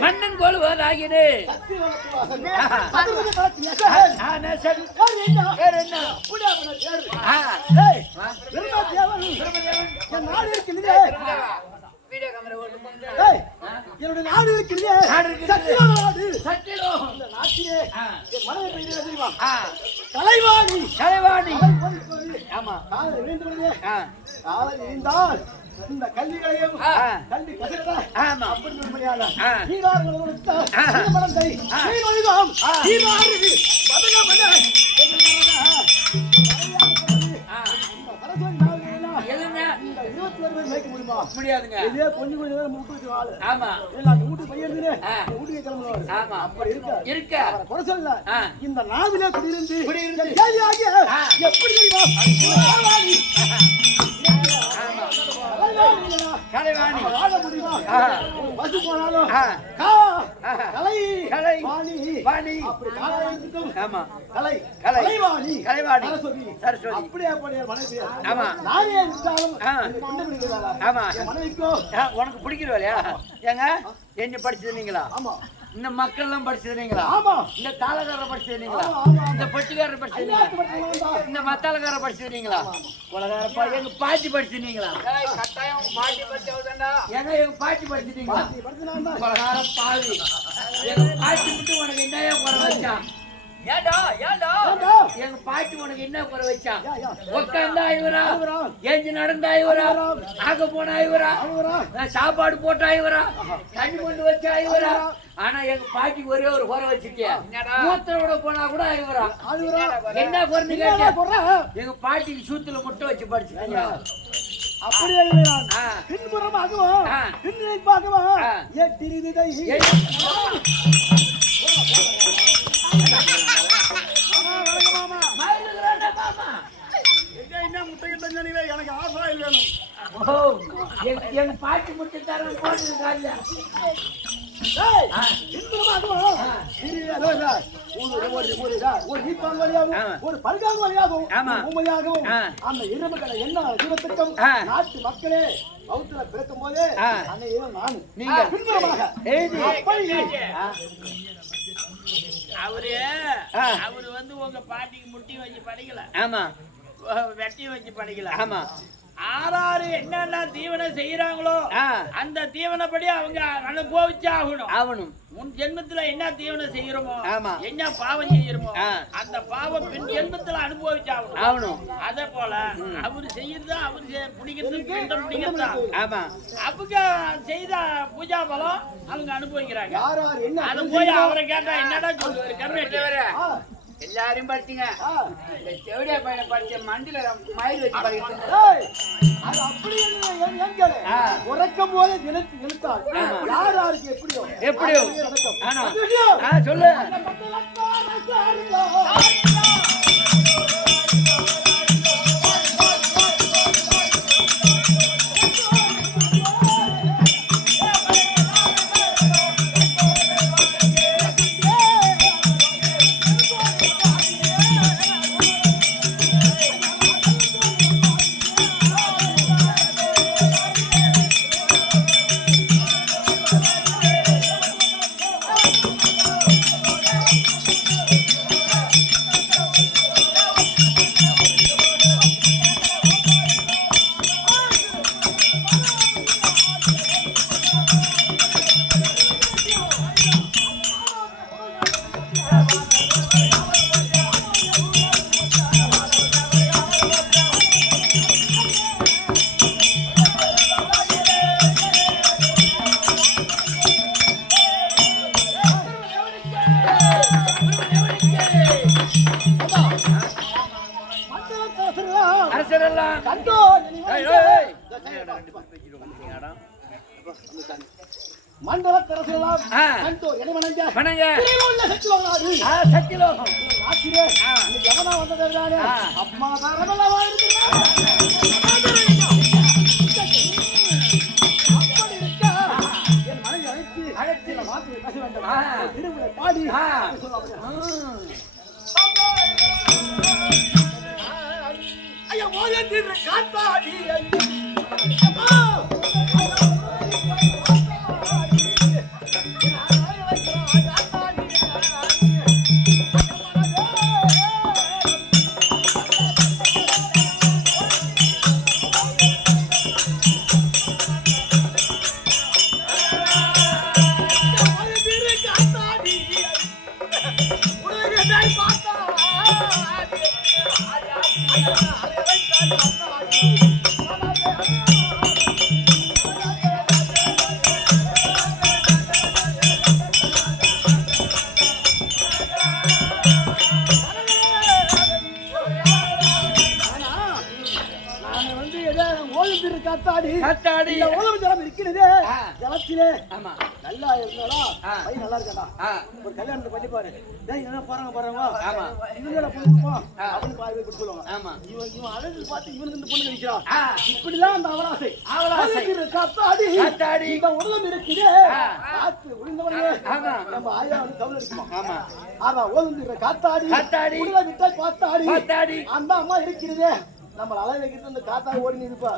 மன்னன் கொள்வதாகினே என்னுடைய நாடு இருக்கிறது தலைவாணி தலைவாணி ஆமா இருந்தால் இந்த கல்விகளையும் கல்வி கசக்க அப்படி முடியாதுங்க கொஞ்சம் கொஞ்சம் மூட்டு ஆமா வீட்டு பையன் வீட்டுக்கு கிளம்புவாரு ஆமா அப்படி இருக்க குறை சொல்ல இந்த நாவிலே குடியிருந்து எப்படி தெரியுமா கலைவாணி வாழ முடியுமா பசு போனாலும் கலை கலை வாணி வாணி அப்படி காலையும் ஆமா கலை கலை கலைவாணி கலைவாணி சரஸ்வதி அப்படியே அப்படியே மனைவி ஆமா நானே இருந்தாலும் ஆமா மனைவிக்கோ உனக்கு பிடிக்கல இல்லையா ஏங்க என்ன படிச்சது நீங்களா ஆமா இந்த மக்கள் எல்லாம் படிச்சது நீங்களா ஆமா இந்த தாளக்காரர் படிச்சது நீங்களா இந்த பொட்டிக்காரர் படிச்சது இந்த மத்தாளக்காரர் படிச்சது நீங்களா உலகார எங்க பாட்டி படிச்சிருந்தீங்களா கட்டாயம் பாட்டி படிச்சவதாண்டா ஏங்க எங்க பாட்டி படிச்சிட்டீங்களா உலகார பாவி எங்க பாட்டி மட்டும் உனக்கு என்னையா குறை வச்சான் ஏண்டா ஏண்டா எங்க பாட்டி உனக்கு என்ன குறை வச்சான் உட்கார்ந்தா இவரா ஏஞ்சி நடந்தா இவரா ஆக போனா இவரா சாப்பாடு போட்டா இவரா தண்ணி கொண்டு வச்சா இவரா ஆனா எங்க பாட்டி ஒரே ஒரு குறை வச்சிருக்கியா மூத்தரோட போனா கூட இவரா என்ன குறைன்னு கேட்டா எங்க பாட்டிக்கு சூத்துல முட்டை வச்சு படிச்சுட்டாங்க அப்படியே பின்புறமாகவும் பின்னிப்பாகவும் எட்டிரிதை எனக்கு ஆசாயில் வேணும் எங்க பாட்டி முட்டை தர போட்டு ஒரு நீப்பான் வழியாகவும் ஒரு பல்காங்க வழியாகவும் உண்மையாகவும் அந்த இரவுகளை என்ன ஜீவத்திற்கும் நாட்டு மக்களே பௌத்தில பிறக்கும் போதே நான் நீங்க பின்புறமாக அவரு வந்து உங்க பாட்டிக்கு முட்டி வச்சு படிக்கல ஆமா வெட்டி வச்சு படிக்கல ஆமா ஆறாறு என்னென்ன தீவனம் செய்யறாங்களோ அந்த தீவனப்படி அவங்க அனுபவிச்சு ஆகணும் முன் ஜென்மத்துல என்ன தீவனம் செய்யறோமோ என்ன பாவம் செய்யறோமோ அந்த பாவம் பின் ஜென்மத்துல அனுபவிச்சு ஆகணும் அதே போல அவரு செய்யறது அவரு பிடிக்கிறது அவங்க செய்த பூஜா பலம் அவங்க அனுபவிக்கிறாங்க அதை போய் அவரை கேட்டா என்னடா சொல்லுவாரு கம்மியாட்டி எல்லாரும் படிச்சீங்க செவடியா பையனை படிச்ச மண்டில மயில் வச்சு படிக்கிறது அது அப்படி உறக்கும் போதே நினைத்தால் யார் யாருக்கு எப்படியோ சொல்லு மண்டலத்தரசெல்லாம் சத்தியலோகம் எவனா வந்தது அம்மா என் மனைவி அழைத்து மாத்திரை பேச வேண்டும் திருவிழா பாடி திரு காத்தாடி காத்தாடி உலகம் ஜலம் இருக்கிறது ஜலத்திலே நல்லா இருந்தாலும் நல்லா இருக்கா ஒரு கல்யாணத்தை பண்ணி பாரு என்ன போறாங்க இவங்களோட பொண்ணு கொடுப்போம் அப்படின்னு பாரு போய் சொல்லுவாங்க இவன் அழகு பார்த்து இவனுக்கு இந்த பொண்ணு கிடைக்கிறான் இப்படிதான் அந்த அவராசை காத்தாடி இந்த உலகம் இருக்குது காத்து விழுந்தவனே நம்ம ஆயா வந்து தமிழ் இருக்குமா அதான் ஓதுங்கிற காத்தாடி விட்டாய் பார்த்தாடி அந்த அம்மா இருக்கிறதே நம்ம அலை வைக்கிறது இந்த காத்தா ஓடி இருப்பா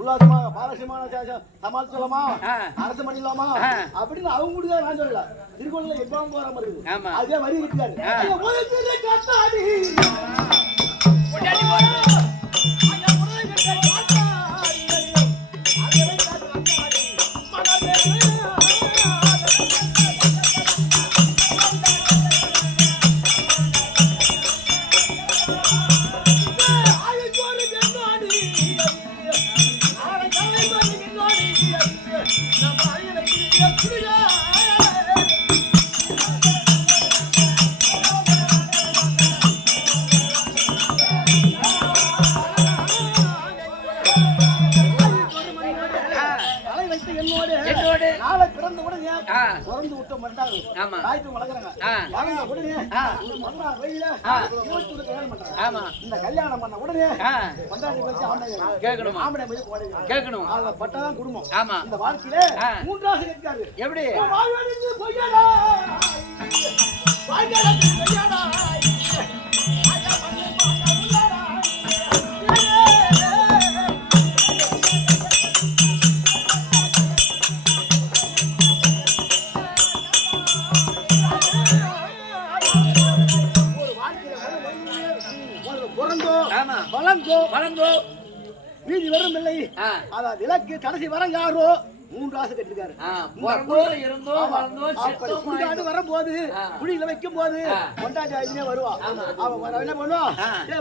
உல்லாசமா பாரசியமான சமாளிச்சலாமா அரசு பண்ணிடலாமா அப்படின்னு அவங்க முடியாது நான் சொல்லல திருக்கோயில எப்பவும் போற மாதிரி இருக்கு அதே வரி இருக்காரு காத்தாடி கல்யாணம் பண்ண உடனே கேட்கணும் பட்டாதான் குடும்பம் ஆமா இந்த வாழ்க்கையில மூன்றாவது இருக்காரு எப்படி வளர்ந்தோ வீதி வரும் இல்லை அதான் விளக்கு கடைசி வரம் யாரோ 3 ஆசை கட்டிருக்காரு வரும்போது குடியில வைக்கும் போது கொண்டாடி வருவா அவன் என்ன பண்ணுவான்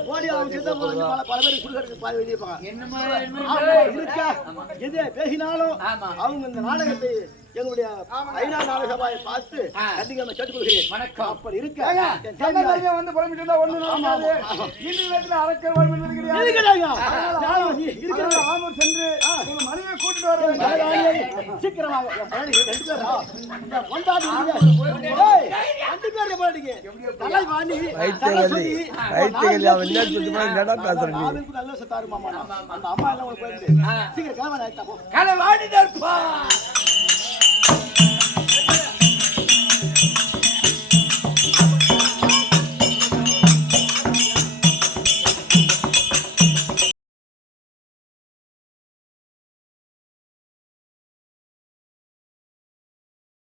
போடி அவன் பல பேருக்கு குடுக்கறதுக்கு பாதி வெளியிருப்பாங்க இருக்கா எது பேசினாலும் அவங்க இந்த நாடகத்தை எங்களுடைய ஐநா நாடக சபாயை பார்த்து கண்டிப்பாக கேட்டுக்கொள்கிறேன் வணக்கம் அப்படி இருக்க வந்து புலம்பிட்டு இருந்தா ஒண்ணு அரக்கர் ஆமூர் சென்று மனைவியை கூட்டிட்டு வர சீக்கிரமாக களவாடி